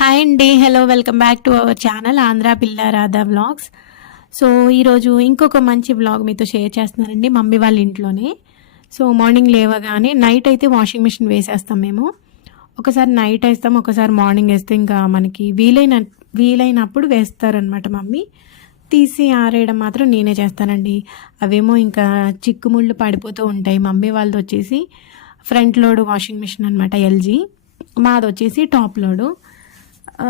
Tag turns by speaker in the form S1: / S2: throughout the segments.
S1: Hi అండి hello welcome back to our channel Andhra పిల్ల Radha vlogs so ఈరోజు ఇంకొక మంచి వ్లాగ్ మీతో షేర్ చేస్తున్నారండి మమ్మీ వాళ్ళ ఇంట్లోనే. సో మార్నింగ్ లేవగానే నైట్ అయితే వాషింగ్ మిషన్ వేసేస్తాం మేము. ఒకసారి నైట్ వేస్తాం ఒకసారి మార్నింగ్ వేస్తే ఇంకా మనకి వీలైన వీలైనప్పుడు వేస్తారనమాట మమ్మీ. తీసి ఆరేయడం మాత్రం నేనే చేస్తానండి. అవేమో ఇంకా చిక్కుముళ్ళు పడిపోతూ ఉంటాయి. మమ్మీ వాళ్ళది వచ్చేసి ఫ్రంట్ లోడ్ వాషింగ్ మిషన్ అనమాట ఎల్జీ మాది వచ్చేసి టాప్ లోడు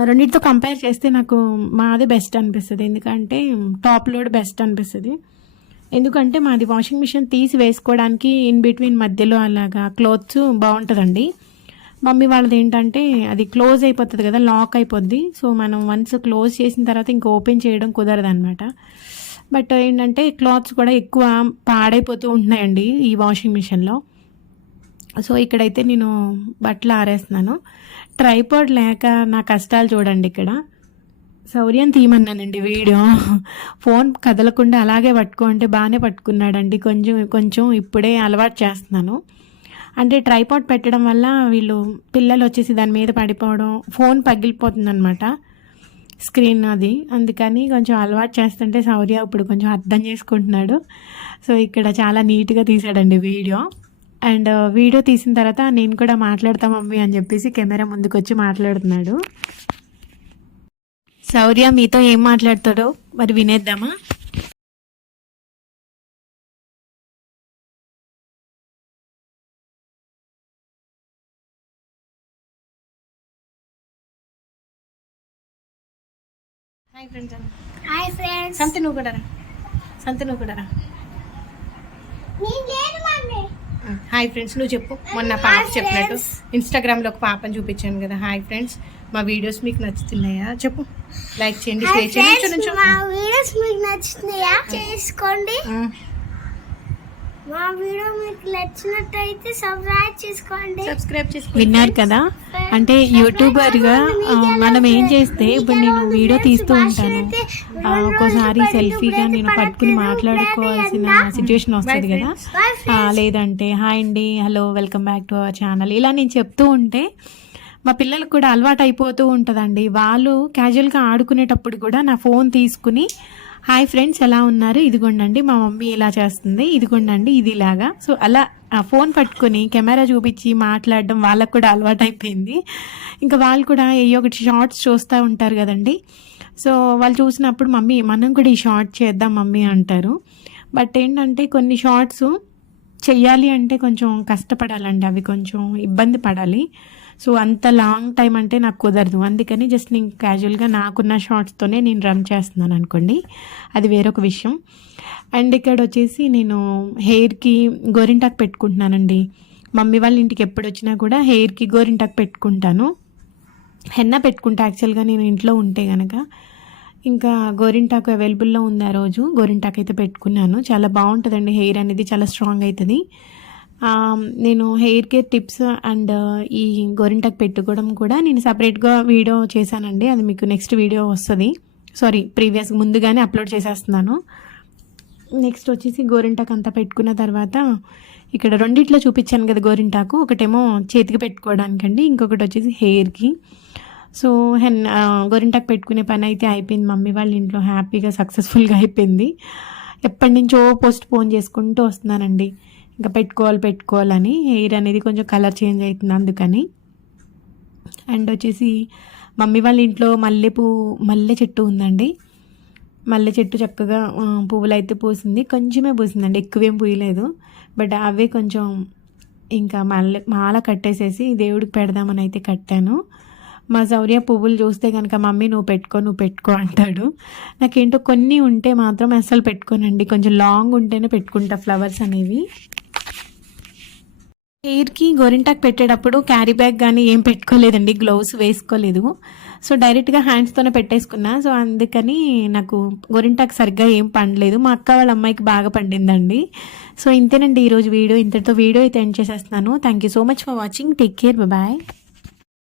S1: రెండింటితో కంపేర్ చేస్తే నాకు మాది బెస్ట్ అనిపిస్తుంది. ఎందుకంటే టాప్ లోడ్ బెస్ట్ అనిపిస్తుంది. ఎందుకంటే మాది వాషింగ్ మిషన్ తీసి వేసుకోవడానికి ఇన్ బిట్వీన్ మధ్యలో అలాగా క్లోత్స్ బాగుంటుందండి. మమ్మీ వాళ్ళది ఏంటంటే అది క్లోజ్ అయిపోతుంది కదా లాక్ అయిపోద్ది. సో మనం వన్స్ క్లోజ్ చేసిన తర్వాత ఇంకా ఓపెన్ చేయడం కుదరదు అనమాట బట్ ఏంటంటే క్లాత్స్ కూడా ఎక్కువ పాడైపోతూ ఉంటున్నాయండి ఈ వాషింగ్ మిషన్లో సో ఇక్కడైతే నేను బట్టలు ఆరేస్తున్నాను. ట్రైపాడ్ లేక నా కష్టాలు చూడండి ఇక్కడ. శౌర్యం తీయమన్నానండి వీడియో. ఫోన్ కదలకుండా అలాగే పట్టుకో అంటే బాగానే పట్టుకున్నాడండి. కొంచెం కొంచెం ఇప్పుడే అలవాటు చేస్తున్నాను. అంటే ట్రైపాడ్ పెట్టడం వల్ల వీళ్ళు పిల్లలు వచ్చేసి దాని మీద పడిపోవడం ఫోన్ పగిలిపోతుందనమాట స్క్రీన్ అది. అందుకని కొంచెం అలవాటు చేస్తుంటే శౌర్య ఇప్పుడు కొంచెం అర్థం చేసుకుంటున్నాడు. సో ఇక్కడ చాలా నీట్గా తీసాడండి వీడియో. అండ్ వీడియో తీసిన తర్వాత నేను కూడా మాట్లాడతా మమ్మీ అని చెప్పేసి కెమెరా ముందుకు వచ్చి మాట్లాడుతున్నాడు. శౌర్య మీతో ఏం మాట్లాడతాడో మరి వినేద్దామా? హాయ్ ఫ్రెండ్స్
S2: హాయ్ ఫ్రెండ్స్
S1: సంత నువ్వు కూడా రా. సంత నువ్వు కూడా రా. హాయ్ ఫ్రెండ్స్ నువ్వు చెప్పు. మొన్న పాప చెప్పినట్టు ఇన్స్టాగ్రామ్లో ఒక పాపను చూపించాను కదా. హాయ్ ఫ్రెండ్స్ మా వీడియోస్ మీకు నచ్చుతున్నాయా? చెప్పు. లైక్ చేయండి షేర్ చేయండి
S2: మా. వీడియోస్ మీకు నచ్చుతున్నాయా? చేసుకోండి.
S1: ఉమ్,
S2: మా వీడియో మీకు నచ్చినట్టయితే సబ్స్క్రైబ్ చేసుకోండి.
S1: సబ్స్క్రైబ్ చేసుకో విన్నారు కదా? అంటే యూట్యూబర్గా ఆ, మనం ఏం చేస్తే ఇప్పుడు నేను వీడియో తీస్తూ ఉంటాను. ఆ, ఒక్కోసారి సెల్ఫీగా నేను పట్టుకుని మాట్లాడుకోవాల్సిన సిచ్యువేషన్ వస్తుంది కదా? ఆ, లేదంటే హాయ్ అండి hello welcome back to our channel ఇలా నేను చెప్తూ ఉంటే మా పిల్లలకు కూడా అలవాటు అయిపోతూ ఉంటుందండి. వాళ్ళు క్యాజువల్గా ఆడుకునేటప్పుడు కూడా నా ఫోన్ తీసుకుని హాయ్ ఫ్రెండ్స్ ఎలా ఉన్నారు? ఇదిగోండండి మా మమ్మీ ఇలా చేస్తుంది. ఇదిగోండండి ఇది ఇలాగా సో అలా ఆ ఫోన్ పట్టుకొని కెమెరా చూపించి మాట్లాడడం వాళ్ళకు కూడా అలవాటు అయిపోయింది ఇంకా వాళ్ళు కూడా ఏ ఒకటి షార్ట్స్ చూస్తూ ఉంటారు కదండి. సో వాళ్ళు చూసినప్పుడు మమ్మీ మనం కూడా ఈ షార్ట్ చేద్దాం మమ్మీ అంటారు. బట్ ఏంటంటే కొన్ని షార్ట్స్ చెయ్యాలి అంటే కొంచెం కష్టపడాలండి. అవి కొంచెం ఇబ్బంది పడాలి. సో అంత లాంగ్ టైం అంటే నాకు కుదరదు. అందుకని జస్ట్ నేను క్యాజువల్గా నాకున్న షార్ట్స్తోనే నేను రన్ చేస్తున్నాను అనుకోండి. అది వేరొక విషయం. అండ్ ఇక్కడ వచ్చేసి నేను హెయిర్కి గోరింటాకు పెట్టుకుంటున్నానండి. మమ్మీ వాళ్ళ ఇంటికి ఎప్పుడు వచ్చినా కూడా హెయిర్కి గోరింటాకు పెట్టుకుంటాను. హెన్న పెట్టుకుంటా యాక్చువల్గా నేను ఇంట్లో ఉంటే కనుక ఇంకా గోరింటాకు అవైలబుల్లో ఉంది ఆ రోజు. గోరింటాకు అయితే పెట్టుకున్నాను. చాలా బాగుంటుందండి హెయిర్ అనేది. చాలా స్ట్రాంగ్ అవుతుంది. నేను హెయిర్ కేర్ టిప్స్ అండ్ ఈ గోరింటకు పెట్టుకోవడం కూడా నేను సపరేట్గా వీడియో చేశానండి. అది మీకు నెక్స్ట్ వీడియో వస్తుంది. సారీ ప్రీవియస్ ముందుగానే అప్లోడ్ చేసేస్తున్నాను. నెక్స్ట్ వచ్చేసి గోరింటాకు అంతా పెట్టుకున్న తర్వాత ఇక్కడ రెండిట్లో చూపించాను కదా గోరింటాకు. ఒకటేమో చేతికి పెట్టుకోవడానికండి ఇంకొకటి వచ్చేసి హెయిర్కి. సో హెన్ గోరింటాకు పెట్టుకునే పని అయితే అయిపోయింది. మమ్మీ వాళ్ళ ఇంట్లో హ్యాపీగా సక్సెస్ఫుల్గా అయిపోయింది. ఎప్పటి నుంచో పోస్ట్ పోన్ చేసుకుంటూ వస్తున్నానండి. ఇంకా పెట్టుకోవాలి పెట్టుకోవాలని హెయిర్ అనేది కొంచెం కలర్ చేంజ్ అవుతుంది అందుకని. అండ్ వచ్చేసి మమ్మీ వాళ్ళ ఇంట్లో మల్లెపూ మల్లె చెట్టు ఉందండి. మల్లె చెట్టు చక్కగా పువ్వులు అయితే పూసింది. కొంచెమే పూసిందండి ఎక్కువేం పూయలేదు. బట్ అవే కొంచెం ఇంకా మల్లె మాల కట్టేసేసి దేవుడికి పెడదామని అయితే కట్టాను. మా శౌర్య పువ్వులు చూస్తే కనుక మమ్మీ నువ్వు పెట్టుకో నువ్వు పెట్టుకో అంటాడు. నాకేంటో కొన్ని ఉంటే మాత్రం అస్సలు పెట్టుకోనండి. కొంచెం లాంగ్ ఉంటేనే పెట్టుకుంటా ఫ్లవర్స్ అనేవి. హెయిర్కి గోరింటాకు పెట్టేటప్పుడు క్యారీ బ్యాగ్ కానీ ఏం పెట్టుకోలేదండి గ్లౌస్ వేసుకోలేదు. సో డైరెక్ట్గా హ్యాండ్స్తోనే పెట్టేసుకున్నా. సో అందుకని నాకు గోరింటాకు సరిగ్గా ఏం పండలేదు. మా అక్క వాళ్ళ అమ్మాయికి బాగా పండిందండి. సో ఇంతేనండి ఈరోజు వీడియో. ఇంతటితో వీడియో అయితే ఎండ్ చేసేస్తున్నాను. Thank you so much for watching. Take care. Bye.